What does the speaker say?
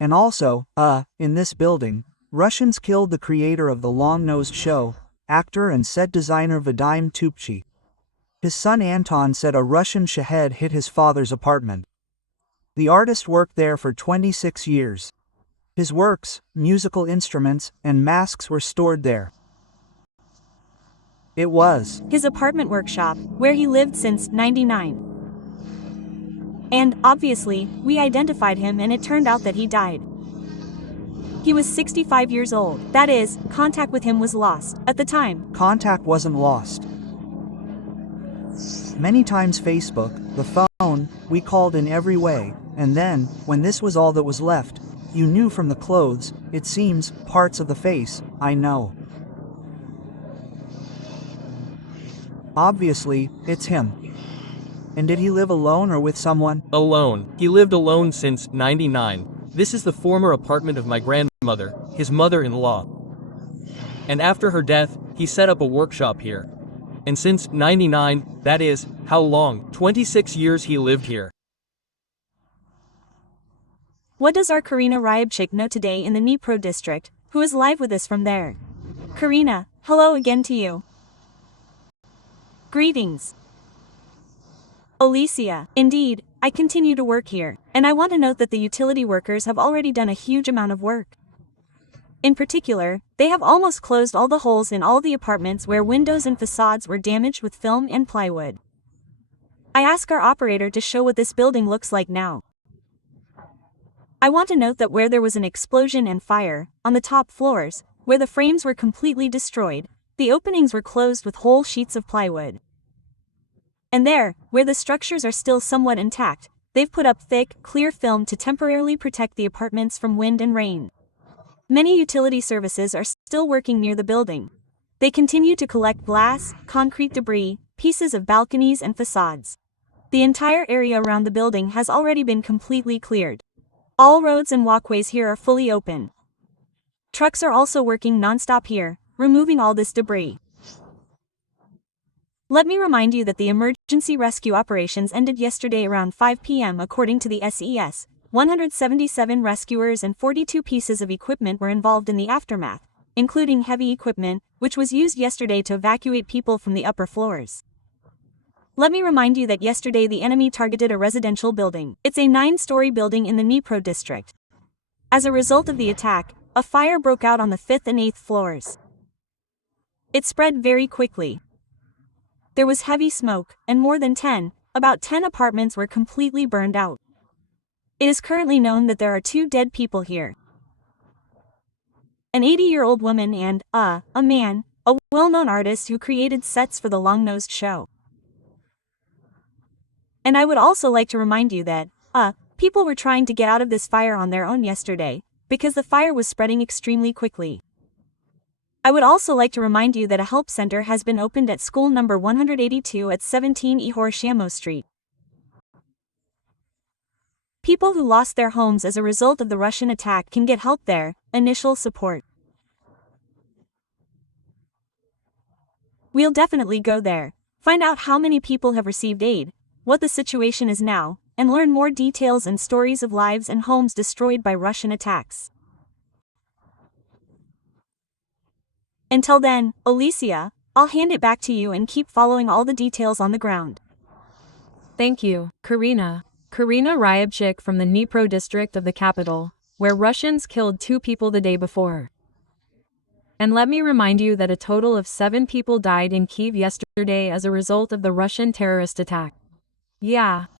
And also, in this building, Russians killed the creator of the long-nosed show, actor and set designer Vadim Tupchi. His son Anton said a Russian shahed hit his father's apartment. The artist worked there for 26 years. His works, musical instruments, and masks were stored there. It was his apartment workshop, where he lived since '99. And, obviously, we identified him and it turned out that he died. He was 65 years old. That is, contact with him was lost at the time. Contact wasn't lost. Many times Facebook, the phone, we called in every way, and then, when this was all that was left, you knew from the clothes, it seems, parts of the face, I know. Obviously, it's him. And did he live alone or with someone? Alone. He lived alone since '99. This is the former apartment of my grandmother, his mother-in-law. And after her death, he set up a workshop here. And since '99, that is, how long? 26 years he lived here. What does our Karina Ryabchik know today in the Dnipro district, who is live with us from there? Karina, hello again to you. Greetings. Alicia, indeed, I continue to work here, and I want to note that the utility workers have already done a huge amount of work. In particular, they have almost closed all the holes in all the apartments where windows and facades were damaged with film and plywood. I ask our operator to show what this building looks like now. I want to note that where there was an explosion and fire, on the top floors, where the frames were completely destroyed, the openings were closed with whole sheets of plywood. And there, where the structures are still somewhat intact, they've put up thick, clear film to temporarily protect the apartments from wind and rain. Many utility services are still working near the building. They continue to collect glass, concrete debris, pieces of balconies and facades. The entire area around the building has already been completely cleared. All roads and walkways here are fully open. Trucks are also working non-stop here, removing all this debris. Let me remind you that the emergency rescue operations ended yesterday around 5 p.m. according to the SES. 177 rescuers and 42 pieces of equipment were involved in the aftermath, including heavy equipment, which was used yesterday to evacuate people from the upper floors. Let me remind you that yesterday the enemy targeted a residential building. It's a 9-story building in the Dnipro district. As a result of the attack, a fire broke out on the 5th and 8th floors. It spread very quickly. There was heavy smoke, and more than about 10 apartments were completely burned out. It is currently known that there are 2 dead people here. An 80-year-old woman and, a man, a well-known artist who created sets for the long-nosed show. And I would also like to remind you that, people were trying to get out of this fire on their own yesterday, because the fire was spreading extremely quickly. I would also like to remind you that a help center has been opened at school number 182 at 17 Ihor Shamo Street. People who lost their homes as a result of the Russian attack can get help there, initial support. We'll definitely go there, find out how many people have received aid, what the situation is now, and learn more details and stories of lives and homes destroyed by Russian attacks. Until then, Alicia, I'll hand it back to you and keep following all the details on the ground. Thank you, Karina. Karina Ryabchik from the Dnipro district of the capital, where Russians killed 2 people the day before. And let me remind you that a total of 7 people died in Kyiv yesterday as a result of the Russian terrorist attack. Yeah,